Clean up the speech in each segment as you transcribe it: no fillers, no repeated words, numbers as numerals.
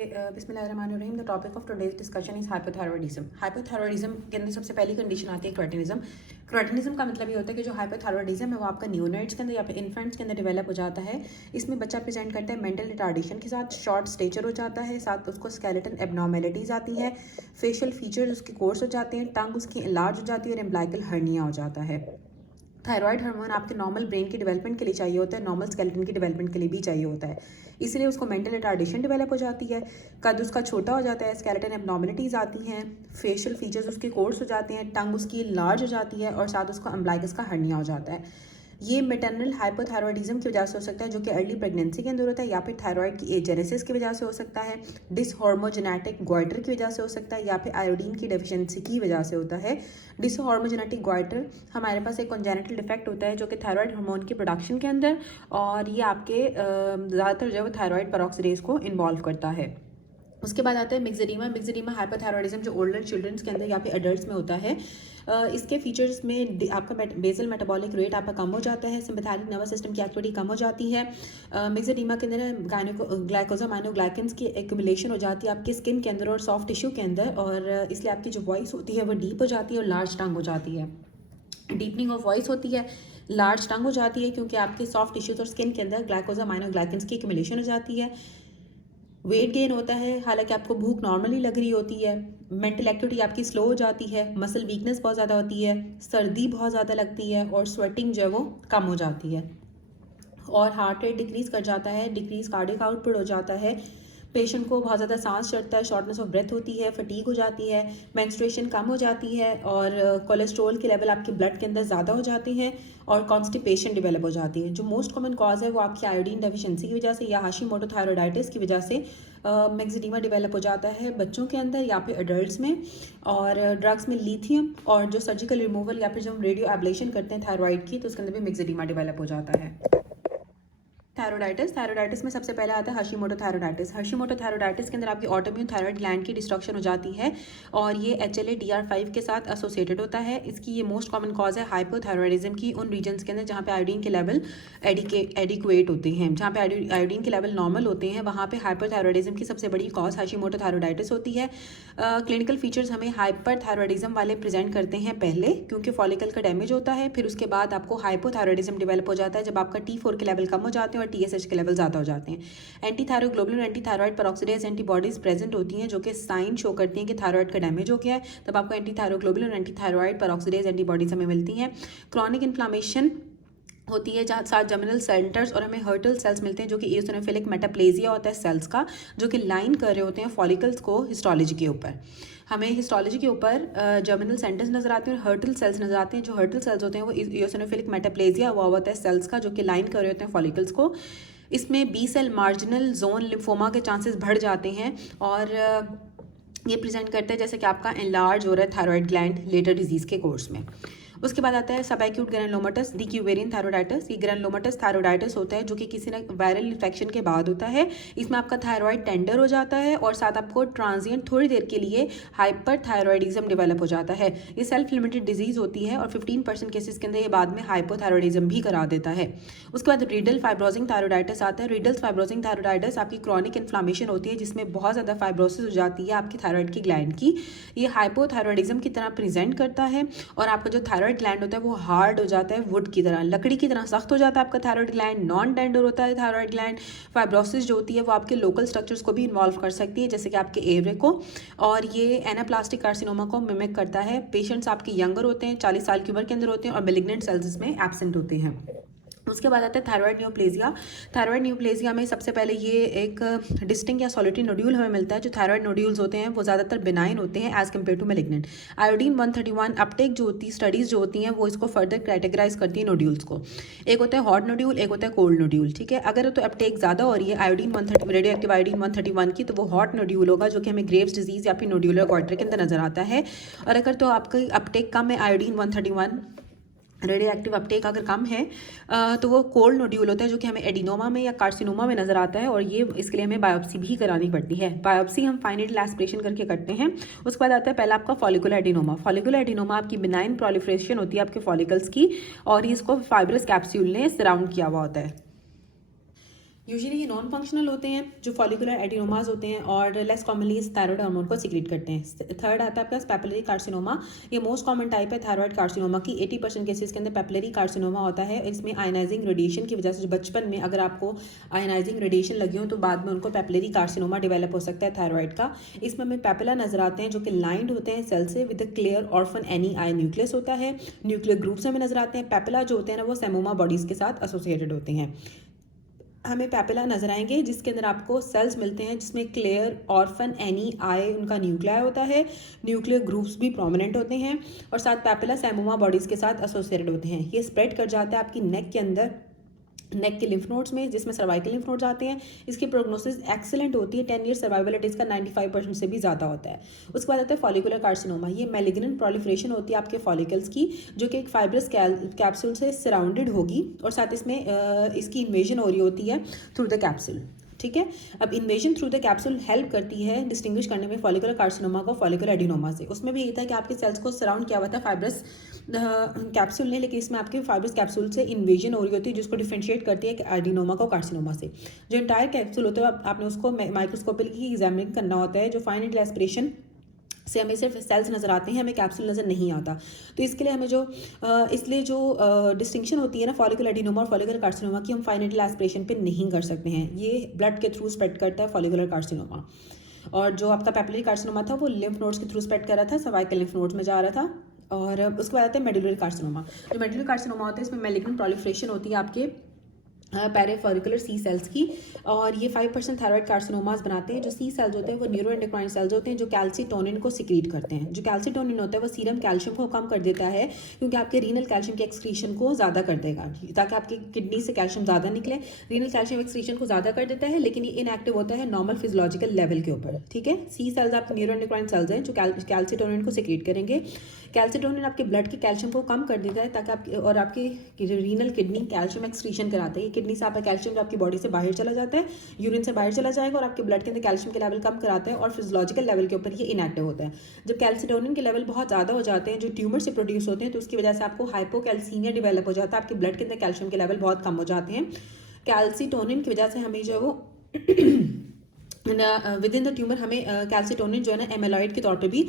बिस्मिल्लाहिर्रहमानिर्रहीम। The topic of today's discussion is hypothyroidism. Hypothyroidism के अंदर सबसे पहली कंडीशन आती है क्रेटिनिज्म। क्रेटिनिज्म का मतलब ये होता है कि जो हाइपोथायरॉयडिज्म है वो आपका न्यूनेट्स के अंदर या फिर इन्फेंट्स के अंदर डेवलप हो जाता है। इसमें बच्चा प्रेजेंट करता है मेंटल रिटार्डेशन के साथ, शॉर्ट स्टेचर हो जाता है, साथ उसको स्केलेटन एबनॉर्मेलिटीज आती है, फेशियल फीचर्स उसके कोर्स हो जाते हैं, टंग उसकी इलार्ज हो जाती है और एम्ब्लाइकल हर्निया हो जाता है। थायराइड हार्मोन आपके नॉर्मल ब्रेन की डेवलपमेंट के लिए चाहिए होता है, नॉर्मल स्केलेटन की डेवलपमेंट के लिए भी चाहिए होता है, इसलिए उसको मेंटल रिटार्डेशन डेवलप हो जाती है, कद उसका छोटा हो जाता है, स्केलेटन एबनॉर्मलिटीज़ आती हैं, फेशियल फीचर्स उसके कोर्स हो जाते हैं, टंग उसकी लार्ज हो जाती है और साथ उसको अम्ब्लाइकस का हर्निया हो जाता है। ये मेटरनल हाइपोथायरॉयडिज्म की वजह से हो सकता है, जो कि अर्ली प्रेगनेंसी के अंदर होता है, या फिर थायराइड की एजेनेसिस की वजह से हो सकता है, डिसहार्मोजेनेटिक ग्वाइटर की वजह से हो सकता है, या फिर आयोडीन की डेफिशिएंसी की वजह से होता है। डिसहार्मोजेनेटिक ग्वाइटर हमारे पास एक कॉन्जेनिटल डिफेक्ट होता है जो कि थायराइड हार्मोन की प्रोडक्शन के अंदर, और ये आपके ज़्यादातर जो है वो थायराइड पेरोक्सीडेज को इन्वॉल्व करता है। उसके बाद आता है मिक्सडीमा। मिक्सडीमा हाइपोथायरॉयडिज्म जो ओल्डर चिल्ड्रंस के अंदर या फिर अडल्ट्स में होता है। इसके फीचर्स में आपका बेसल मेटाबॉलिक रेट आपका कम हो जाता है, सिम्पैथेटिक नर्वस सिस्टम की एक्टिविटी कम हो जाती है। मिक्सडीमा के अंदर ग्लाइकोसामाइनोग्लाइकन्स की एक्यूमुलेशन हो जाती है आपकी स्किन के अंदर और सॉफ्ट टिश्यू के अंदर, और इसलिए आपकी जो वॉइस होती है वो डीप हो जाती है और लार्ज टंग हो जाती है। डीपनिंग ऑफ वॉइस होती है, लार्ज टंग हो जाती है, क्योंकि आपके सॉफ्ट टिश्यूज और स्किन के अंदर ग्लाइकोसामाइनोग्लाइकन्स की एक्यूमुलेशन हो जाती है। वेट गेन होता है, हालांकि आपको भूख नॉर्मली लग रही होती है। मेंटल एक्टिविटी आपकी स्लो हो जाती है, मसल वीकनेस बहुत ज़्यादा होती है, सर्दी बहुत ज़्यादा लगती है और स्वेटिंग जो है वो कम हो जाती है, और हार्ट रेट डिक्रीज कर जाता है, डिक्रीज कार्डिक आउटपुट हो जाता है। पेशेंट को बहुत ज़्यादा सांस चढ़ता है, शॉर्टनेस ऑफ ब्रेथ होती है, फटीग हो जाती है, मेंस्ट्रुएशन कम हो जाती है, और कोलेस्ट्रॉल के लेवल आपके ब्लड के अंदर ज़्यादा हो जाते हैं, और कॉन्स्टिपेशन डेवलप हो जाती है। जो मोस्ट कॉमन कॉज है वो आपकी आयोडीन डेफिशिएंसी की वजह से या हाशिमोटो थायराइडाइटिस की वजह से मैक्सिडीमा डेवलप हो जाता है बच्चों के अंदर या फिर अडल्ट्स में। और ड्रग्स में लिथियम और जो सर्जिकल रिमूवल या फिर जब हम रेडियो एब्लेशन करते हैं थायराइड की, तो उसके अंदर भी मैक्सिडीमा डेवलप हो जाता है। थायरोडाइटिस में सबसे पहले आता है हशीमोटो थायरोडाइटिस। हशीमोटो थायरोडाइटिस के अंदर आपकी ऑटोम्यून थायराइड ग्लैंड की डिस्ट्रक्शन हो जाती है, और ये HLA-DR5 के साथ एसोसिएटेड होता है। इसकी ये मोस्ट कॉमन कॉज है हाइपोथायरॉयडिज्म की उन रीजन्स के अंदर जहाँ पे आयोडीन के लेवल एडिक्वेट होते हैं। जहाँ पे आयोडीन के लेवल नॉर्मल होते हैं वहाँ पे हाइपोथायरॉयडिज्म की सबसे बड़ी कॉज हशीमोटो थायरोडाइटिस होती है। क्लिनिकल फीचर्स हमें हाइपरथायरॉयडिज्म वाले प्रेजेंट करते हैं पहले, क्योंकि फॉलिकल का डैमेज होता है, फिर उसके बाद आपको हाइपोथायरॉयडिज्म डेवलप हो जाता है जब आपका T4 के लेवल कम हो जाते हैं और TSH के लेवल ज़्यादा हो जाते हैं। Anti thyroglobulin anti thyroid peroxidase antibodies present होती हैं जो कि साइन शो करती हैं कि थायराइड का डैमेज हो गया है, तब आपको anti thyroglobulin anti thyroid peroxidase antibodies हमें मिलती हैं। क्रॉनिक इन्फ्लामेशन होती है जहाँ साथ जर्मिनल सेंटर्स और हमें हर्टल सेल्स मिलते हैं जो कि इओसिनोफिलिक मेटाप्लेजिया होता है सेल्स का, जो कि लाइन कर रहे होते हैं फॉलिकल्स को हिस्टोलॉजी के ऊपर। हमें हिस्टोलॉजी के ऊपर जर्मिनल सेंटर्स नजर आते हैं और हर्टल सेल्स नजर आते हैं। जो हर्टल सेल्स होते हैं वो इओसिनोफिलिक मेटाप्लेजिया हुआ होता है सेल्स का, जो कि लाइन कर रहे होते हैं फॉलिकल्स को। इसमें B cell marginal zone lymphoma के चांसेस बढ़ जाते हैं, और ये प्रेजेंट करता है जैसे कि आपका एनलार्ज हो रहा है थायराइड ग्लैंड लेटर डिजीज़ के कोर्स में। उसके बाद आता है सबएक्यूट ग्रैनुलोमेटस डिक्यूवेरियन थायरोडाइटिस। ये ग्रैनुलोमेटस थायरोडाइटिस होता है जो कि किसी न वायरल इन्फेक्शन के बाद होता है। इसमें आपका थायराइड टेंडर हो जाता है और साथ आपको ट्रांजिएंट थोड़ी देर के लिए हाइपर थायराइडिज्म डेवलप हो जाता है। ये सेल्फ लिमिटेड डिजीज होती है और 15% केसेस के अंदर ये बाद में हाइपोथायरॉयडिज्म भी करा देता है। उसके बाद रीडल फाइब्रोजिंग थायरोडाइटिस आता है। रीडल फाइब्रोजिंग थायरोडाइटिस आपकी क्रॉनिक इन्फ्लामेशन होती है जिसमें बहुत ज़्यादा फाइब्रोसिस हो जाती है आपकी थायराइड की ग्लैंड की। ये हाइपोथायरॉयडिज्म की तरह प्रेजेंट करता है, और आपका जो थायराइड ग्लैंड होता है वो हार्ड हो जाता है, वुड की तरह, लकड़ी की तरह सख्त हो जाता है आपका थायराइड ग्लैंड। नॉन टेंडर होता है थायराइड ग्लैंड। फाइब्रोसिस जो होती है वो आपके लोकल स्ट्रक्चर्स को भी इन्वॉल्व कर सकती है, जैसे कि आपके एवरे को, और ये एनाप्लास्टिक कार्सिनोमा को मिमिक करता है। पेशेंट्स आपके यंगर होते हैं, 40 साल की उम्र के अंदर होते हैं, और मेलिग्नेंट सेल्स इसमें एब्सेंट होते हैं। उसके बाद आता है थायराइड न्यूप्लेजिया। थायराइड न्यूप्लेजिया में सबसे पहले ये एक डिस्टिंक्ट या सॉलिटरी नोड्यूल हमें मिलता है। जो थायराइड नोड्यूल्स होते हैं वो ज़्यादातर बिनाइन होते हैं as compared to malignant. Iodine 131 uptake जो होती है, स्टडीज़ जो होती हैं वो इसको फर्दर कैटेगराइज करती है नोड्यूल्स को। एक होता है हॉट नोड्यूल, एक होता है कोल्ड नोड्यूल। ठीक है, अगर तो अपटेक ज़्यादा हो रही है आयोडीन 130 रेडियो एक्टिव आयोडीन 131 की, तो वो हॉट नोड्यूल होगा जो कि हमें ग्रेव्स डिजीज़ या फिर नोड्यूलर गॉइटर के अंदर नजर आता है। और अगर तो आपकी अपटेक कम है आयोडीन 131 रेडियो एक्टिव अपटेक अगर कम है तो वो कोल्ड नोड्यूल होता है जो कि हमें एडिनोमा में या कार्सिनोमा में नज़र आता है, और ये इसके लिए हमें बायोप्सी भी करानी पड़ती है। बायोप्सी हम फाइनल एस्पिरेशन करके करते हैं। उसके बाद आता है पहला आपका फॉलिकुलर एडिनोमा। फॉलिकुलर एडिनोमा आपकी बिनाइन प्रोलिफरेशन होती है आपके फॉलिकल्स की, और इसको फाइब्रस कैप्सूल ने सराउंड किया हुआ होता है। यूजुअली ये नॉन फंक्शनल होते हैं जो फॉलिकुलर एडिनोमाज होते हैं और लेस कॉमनली इस थायराइड हार्मोन को सीक्रेट करते हैं। थर्ड आता है आपका पैपिलरी कार्सिनोमा। ये मोस्ट कॉमन टाइप है थायराइड कार्सिनोमा की। 80% केसेस के अंदर पैपिलरी कार्सिनोमा होता है। इसमें आयनाइजिंग रेडिएशन की वजह से बचपन में अगर आपको आयनाइजिंग रेडिएशन लगी हो तो बाद में उनको पैपिलरी कार्सिनोमा डेवलप हो सकता है थायराइड का। इसमें हमें पैपिला नजर आते हैं जो कि लाइंड होते हैं सेल से with clear orphan any I nucleus होता है। न्यूक्लियर ग्रुप्स हमें नजर आते हैं। पैपिला जो होते हैं ना वो सेमोमा बॉडीज के साथ एसोसिएटेड होते हैं। हमें पैपिला नजर आएंगे जिसके अंदर आपको सेल्स मिलते हैं जिसमें क्लियर ऑर्फन एनी आई उनका न्यूक्लियाई होता है। न्यूक्लियर ग्रुप्स भी प्रोमिनेंट होते हैं और साथ पैपिला सेमोमा बॉडीज के साथ एसोसिएटेड होते हैं। ये स्प्रेड कर जाता है आपकी नेक के अंदर, नेक के लिम्फ नोड्स में जिसमें सर्वाइकल लिम्फ नोड्स आते हैं। इसकी प्रोग्नोसिस एक्सीलेंट होती है। 10 ईयर सर्वाइवल रेट इसका 95% से भी ज़्यादा होता है। उसके बाद आता है फॉलिकुलर कार्सिनोमा। ये मैलिग्नेंट प्रोलिफरेशन होती है आपके फॉलिकल्स की जो कि एक फाइब्रस कैप्सूल से सराउंडेड होगी और साथ इसमें इसकी इन्वेजन हो रही होती है थ्रू द कैप्सूल। ठीक है, अब invasion through the capsule help करती है डिस्टिंग्विश करने में फॉलिकुलर कार्सिनोमा को फॉलिकुलर एडिनोमा से। उसमें भी ये था कि आपके सेल्स को सराउंड किया हुआ था फाइब्रस कैप्सूल ने, लेकिन इसमें आपके फाइब्रस कैप्सूल से इन्वेजन हो रही होती है जिसको डिफरेंशिएट करती है एडिनोमा को कार्सिनोमा से। जो इंटायर कैप्सूल होता है आपने उसको माइक्रोस्कोपिकली एग्जामिन करना होता है। जो फाइन नीडल एस्पिरेशन से हमें सिर्फ सेल्स नज़र आते हैं, हमें कैप्सूल नज़र नहीं आता। तो इसके लिए हमें इसलिए जो डिस्टिंक्शन होती है ना फॉलिकुलर एडिनोमा और फॉलिकुलर कार्सिनोमा की, हम फाइन नीडल एस्पिरेशन पे नहीं कर सकते हैं। ये ब्लड के थ्रू स्प्रेड करता है फॉलिकुलर कार्सिनोमा। और जो आपका पैपिलरी कार्सिनोमा था वो लिम्फ नोड्स के थ्रू स्प्रेड कर रहा था, सर्वाइकल लिम्फ नोड्स में जा रहा था। और उसके बाद आता है मेडुलरी कार्सिनोमा। जो मेडुलरी कार्सिनोमा होता है इसमें मैलिग्नेंट प्रोलिफरेशन होती है आपके पैराफॉलिकुलर सी सेल्स की और ये 5% थायराइड कार्सिनोमास बनाते हैं। जो सी सेल्स होते हैं वो न्यूरोएंडोक्राइन सेल्स होते हैं जो कैल्सीटोनिन को सिक्रीट करते हैं। जो कैल्सीटोनिन होता है वो सीरम कैल्शियम को कम कर देता है क्योंकि आपके रीनल कैल्शियम के एक्सक्रीशन को ज़्यादा कर देगा ताकि आपकी किडनी से कैल्शियम ज़्यादा निकले। रीनल कैल्शियम एक्सक्रीशन को ज़्यादा कर देता है लेकिन ये इनएक्टिव होता है नॉर्मल फिजियोलॉजिकल लेवल के ऊपर। ठीक है, सी सेल्स आपके न्यूरोएंडोक्राइन सेल्स हैं जो कैल्सीटोनिन को सिक्रीट करेंगे। कैल्सीटोनिन आपके ब्लड के कैल्शियम को कम कर देता है ताकि आपकी रीनल किडनी कैल्शियम एक्सक्रीशन कराता है। ये किडनी से आपका कैल्शियम आपकी बॉडी से बाहर चला जाता है, यूरिन से बाहर चला जाएगा और आपके ब्लड के अंदर कैल्शियम के लेवल कम कराता है और फिजियोलॉजिकल लेवल के ऊपर ये इनएक्टिव होता है। जब कैल्सीटोनिन के लेवल बहुत ज़्यादा हो जाते हैं जो ट्यूमर से प्रोड्यूस होते हैं तो उसकी वजह से आपको हाइपोकैल्सीमिया डेवलप हो जाता है। आपके ब्लड के अंदर कैल्शियम के लेवल बहुत कम हो जाते हैं। कैल्सीटोनिन की वजह से हमें जो है वो विद इन द ट्यूमर हमें कैल्सीटोनिन जो है ना एमेलॉइड के तौर पे भी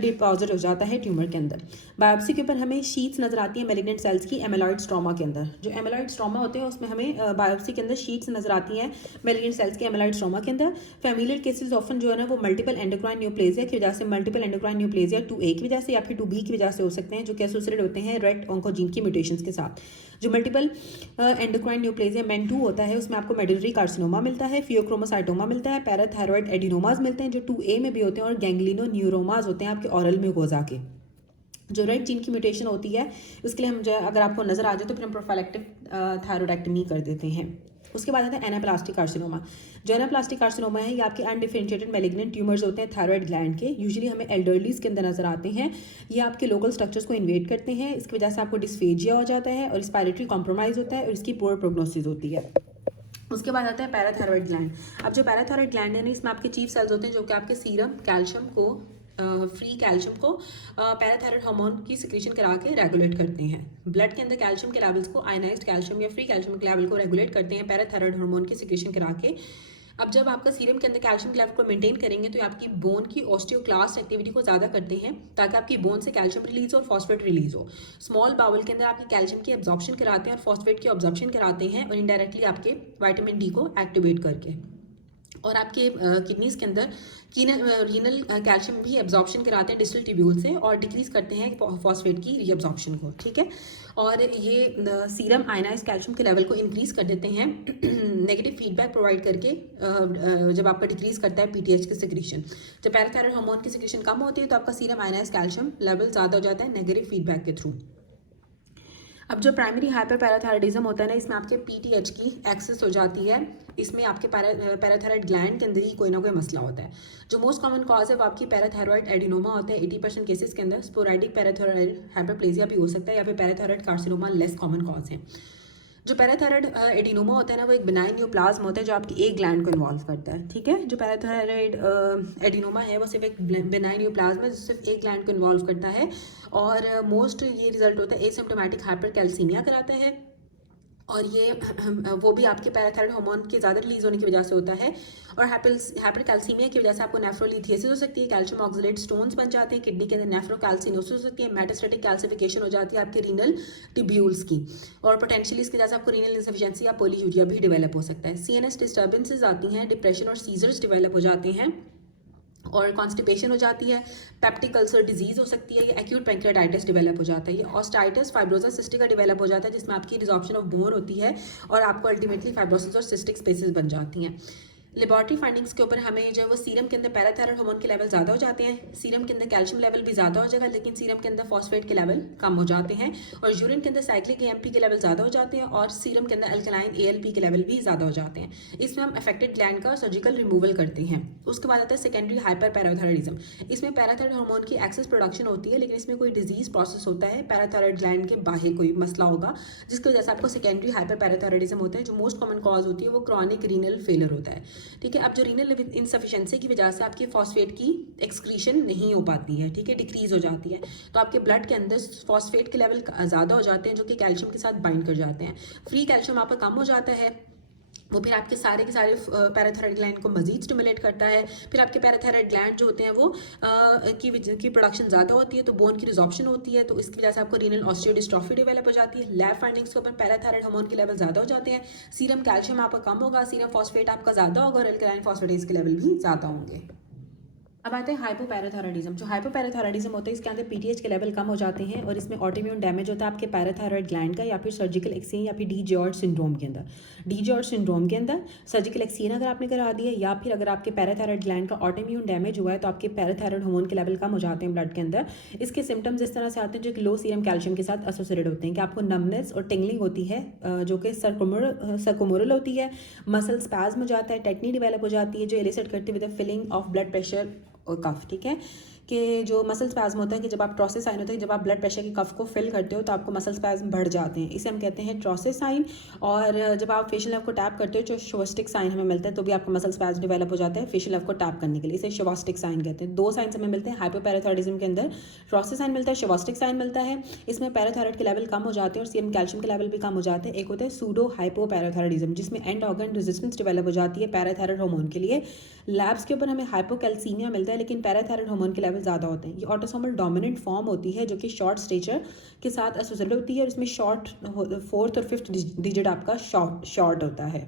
डिपॉजिट हो जाता है ट्यूमर के अंदर। बायोप्सी के ऊपर हमें शीट्स नजर आती हैं मैलिग्नेंट सेल्स की एमेलॉइड स्ट्रोमा के अंदर। जो एमेलॉइड स्ट्रोमा होते हैं उसमें हमें बायोप्सी के अंदर शीट्स नजर आती हैं मैलिग्नेंट सेल्स के एमेलॉइड स्ट्रोमा के अंदर। फैमिलियल केसेस ऑफन जो है ना वो मल्टीपल एंडोक्राइन न्यूप्लेजिया की वजह से, मल्टीपल एंडोक्राइन न्यूप्लेजिया 2A की वजह से या फिर 2B की वजह से हो सकते हैं जो कि एसोसिएटेड होते हैं रेड ऑन्कोजीन की म्यूटेशंस के साथ। जो मल्टीपल एंडोक्राइन न्यूप्लेजिया MEN2 होता है उसमें आपको मेडुलरी कार्सिनोमा मिलता है, फियोक्रोमोसाइटोमा मिलता है, पैराथायरॉइड एडिनोमास मिलते हैं जो 2A में भी होते हैं और गैंग्लिनो न्यूरोमास होते हैं आपके ऑरल म्यूकोजा के। जो रेड जीन की म्यूटेशन होती है उसके लिए हम जो अगर आपको नजर आ जाए तो फिर हम प्रोफाइलेक्टिव थायरोइडेक्टमी कर देते हैं। उसके बाद आता है एनाप्लास्टिक कार्सिनोमा। जो एनाप्लास्टिक कार्सिनोमा है ये आपके अनडिफरेंशिएटेड मैलिग्नेंट ट्यूमर्स होते हैं थायराइड ग्लैंड के। यूजुअली हमें एल्डरलीज के अंदर नजर आते हैं। ये आपके लोकल स्ट्रक्चर्स को इन्वेड करते हैं। इसकी वजह से आपको डिस्फेजिया हो जाता है और रिस्पायरेटरी कॉम्प्रोमाइज होता है और इसकी पुअर प्रोग्नोसिस होती है। उसके बाद आता है पैराथायरॉइड ग्लैंड। अब जो पैराथायरॉइड ग्लैंड है ना इसमें आपके चीफ सेल्स होते हैं जो कि आपके सीरम कैल्शियम को फ्री कैल्शियम को पैराथायरॉइड हार्मोन की सिक्रीशन करा के रेगुलेट करते हैं। ब्लड के अंदर कैल्शियम के लेवल्स को आयनाइज्ड कैल्शियम या फ्री कैल्शियम के लेवल को रेगुलेट करते हैं पैराथायरॉइड हार्मोन की सिक्रीशन करा के। अब जब आपका सीरम के अंदर कैल्शियम के लेवल को मेंटेन करेंगे तो आपकी बोन की ऑस्टियोक्लास्ट एक्टिविटी को ज़्यादा करते हैं ताकि आपकी बोन से कैल्शियम रिलीज हो और फॉस्फेट रिलीज हो। स्मॉल बाउल के अंदर आपके कैल्शियम की एब्जॉर्प्शन कराते हैं और फॉस्फेट की ऑब्जॉर्प्शन कराते हैं और इनडायरेक्टली आपके विटामिन डी को एक्टिवेट करके। और आपके किडनीज के अंदर रीनल कैल्शियम भी एब्जॉर्प्शन कराते हैं डिस्टल ट्यूब्यूल से और डिक्रीज करते हैं फॉस्फेट की रीअब्जॉर्प्शन को। ठीक है, और ये सीरम आयनाइज कैल्शियम के लेवल को इंक्रीज कर देते हैं नेगेटिव फीडबैक प्रोवाइड करके जब आपका डिक्रीज करता है पीटीएच की सिक्रीशन। जब पैराथायरॉइड हार्मोन की सिक्रीशन कम होती है तो आपका सीरम आयनाइज कैल्शियम लेवल ज़्यादा हो जाता है नेगेटिव फीडबैक के थ्रू। अब जो प्राइमरी हाइपर पैराथायरॉइडिज्म होता है ना इसमें आपके पीटीएच की एक्सेस हो जाती है। इसमें आपके पैराथायरॉइड ग्लैंड के अंदर ही कोई ना कोई मसला होता है। जो मोस्ट कॉमन कॉज है वो आपकी पैराथायरॉइड एडिनोमा होता है 80% केसेस के अंदर। स्पोराइडिक पैराथायरॉइड हाइपरप्लेजिया भी हो सकता है या फिर parathyroid carcinoma less common cause है। जो पैराथायरॉइड एडिनोमा होता है ना वो एक बिनाइन न्यूप्लाज्म होता है जो आपकी एक ग्लैंड को इन्वॉल्व करता है। ठीक है, जो पैराथायरॉइड एडिनोमा है वो सिर्फ एक बिनाइन न्यूप्लाज्म है जो सिर्फ एक ग्लैंड को इन्वॉल्व करता है और मोस्ट ये रिजल्ट होता है एसिम्प्टोमेटिक हाइपरकैल्सीमिया कराता है और ये वो भी आपके पैराथायरॉयड हार्मोन के ज़्यादा रिलीज होने की वजह से होता है। और हाइपरकैल्सीमिया की वजह से आपको नेफ्रोलिथियासिस हो सकती है, कैल्शियम ऑक्सलेट स्टोन्स बन जाते हैं, किडनी के अंदर नेफ्रोकैल्सिनोसिस हो सकती है, मेटास्टेटिक कैल्सिफिकेशन हो जाती है आपके रीनल टिब्यूल्स की, और पोटेंशियली इसकी वजह से आपको रीनल इंसफिशिएंसी या पोलीयूरिया भी डेवलप हो सकता है। सीएनएस डिस्टर्बेंसेज आती हैं, डिप्रेशन और सीजर्स डेवलप हो जाते हैं, और कॉन्स्टिपेशन हो जाती है, पेप्टिक अल्सर डिजीज हो सकती है, या एक्यूट पैंक्रियाटाइटिस डेवलप हो जाता है, ये ऑस्टाइटिस फाइब्रोसा सिस्टिका डेवलप हो जाता है, जिसमें आपकी रिजॉर्प्शन ऑफ बोन होती है और आपको अल्टीमेटली फाइब्रोसिस और सिस्टिक स्पेसेस बन जाती हैं। लेबॉर्ट्री फाइंडिंग्स के ऊपर हमें जो है वो सीरम के अंदर पैराथायरॉयड हार्मोन के लेवल ज़्यादा हो जाते हैं, सीरम के अंदर कैल्शियम लेवल भी ज़्यादा हो जाएगा, लेकिन सीरम के अंदर फॉस्फेट के लेवल कम हो जाते हैं, और यूरिन के अंदर साइक्लिक एएमपी के लेवल ज़्यादा हो जाते हैं, और सीरम के अंदर अल्कलाइन एएलपी के लेवल भी ज़्यादा हो जाते हैं। इसमें हम अफेक्टेड ग्लैंड का सर्जिकल रिमूवल करते हैं। उसके बाद आता है सेकेंडरी हाइपर पैराथायरॉयडिज्म। इसमें पैराथायरॉयड हार्मोन की एक्सेस प्रोडक्शन होती है, लेकिन इसमें कोई डिजीज प्रोसेस होता है, पैराथायरॉयड ग्लैंड के बाहर कोई मसला होगा, जिसकी वजह से आपको सेकेंडरी हाइपर पैराथायरॉयडिज्म होता है। जो मोस्ट कॉमन कॉज होती है वो क्रॉनिक रीनल फेलियर होता है। ठीक है, अब जो रीनल इनसफिशिएंसी की वजह से आपकी फॉस्फेट की एक्सक्रीशन नहीं हो पाती है, ठीक है, डिक्रीज हो जाती है, तो आपके ब्लड के अंदर फॉस्फेट के लेवल ज़्यादा हो जाते हैं, जो कि कैल्शियम के साथ बाइंड कर जाते हैं। फ्री कैल्शियम आपका कम हो जाता है, वो फिर आपके सारे के सारे पैराथायरॉयड ग्लैंड को मजीद स्टिमुलेट करता है। फिर आपके पैराथायरॉयड ग्लैंड जो होते हैं वो की प्रोडक्शन ज़्यादा होती है, तो बोन की रिजॉर्प्शन होती है, तो इसकी वजह से आपको रीनल ऑस्टियोडिस्ट्रॉफी डेवलप हो जाती है। लैब फाइंडिंग्स के ऊपर पैराथायरॉयड हार्मोन के लेवल ज़्यादा हो जाते हैं, सीरम कैल्शियम आपका कम होगा, सीरम फॉस्फेट आपका ज़्यादा होगा, और अल्कलाइन फॉस्फेटेज के लेवल भी ज़्यादा होंगे। अब आते हैं हाइपोपैराथायरॉयडिज्म। जो हाइपोपैराथायरॉयडिज्म होता है इसके अंदर पीटीएच के लेवल कम हो जाते हैं, और इसमें ऑटोइम्यून डैमेज होता है आपके पैराथायरॉयड ग्लैंड का, या फिर सर्जिकल एक्सीन या फिर डी जॉर्ज सिंड्रोम के अंदर। डी जॉर्ज सिंड्रोम के अंदर सर्जिकल एक्सीन अगर आपने करा दिया, या फिर अगर आपके पैराथायरॉयड ग्लैंड का ऑटोइम्यून डैमेज हुआ है, तो आपके पैराथायरॉयड हार्मोन के लेवल कम हो जाते हैं ब्लड के अंदर। इसके सिम्टम्स इस तरह से आते हैं जो कि लो सीरम कैल्शियम के साथ एसोसिएटेड होते हैं, कि आपको नमनेस और टिंगलिंग होती है, जो कि सर्कोमोरल होती है, मसल स्पैज्म हो जाता है, टेटनी डेवलप हो जाती है, जो एलिसिट करती है with the feeling of blood pressure और कफ। ठीक है, कि जो मसल स्पैज्म होता है, कि जब आप ट्रॉसिस साइन होता है, जब आप ब्लड प्रेशर के कफ को फिल करते हो तो आपको मसल स्पैज्म बढ़ जाते हैं, इसे हम कहते हैं ट्रॉसिस साइन। और जब आप फेशियल नर्व को टैप करते हो, जो शिवास्टिक साइन हमें मिलता है, तो भी आपको मसल स्पैज्म डेवलप हो जाता है फेशियल नर्व को टैप करने के लिए, इसे शिवास्टिक साइन कहते हैं। दो साइंस हमें मिलते हैं हाइपोपैराथायरॉयडिज्म के अंदर, ट्रॉसिस साइन मिलता है, शिवास्टिक साइन मिलता है। इसमें पैराथायरॉयड के लेवल कम हो जाते हैं और सीरम कैल्शियम के लेवल भी कम हो जाते हैं। एक होता है सूडो हाइपोपैराथायरॉयडिज्म, जिसमें एंड ऑर्गन रेजिस्टेंस डेवलप हो जाती है पैराथायरॉयड हार्मोन के लिए। लैब्स के ऊपर हमें हाइपोकैल्सीमिया मिलता है, लेकिन पैराथायरॉयड हार्मोन के लेवल ज़्यादा होते हैं। ये ऑटोसोमल डोमिनेंट फॉर्म होती है, जो कि शॉर्ट स्टेचर के साथ एसोसिएटेड होती है, और इसमें शॉर्ट 4th और 5th डिजिट आपका शॉर्ट होता है।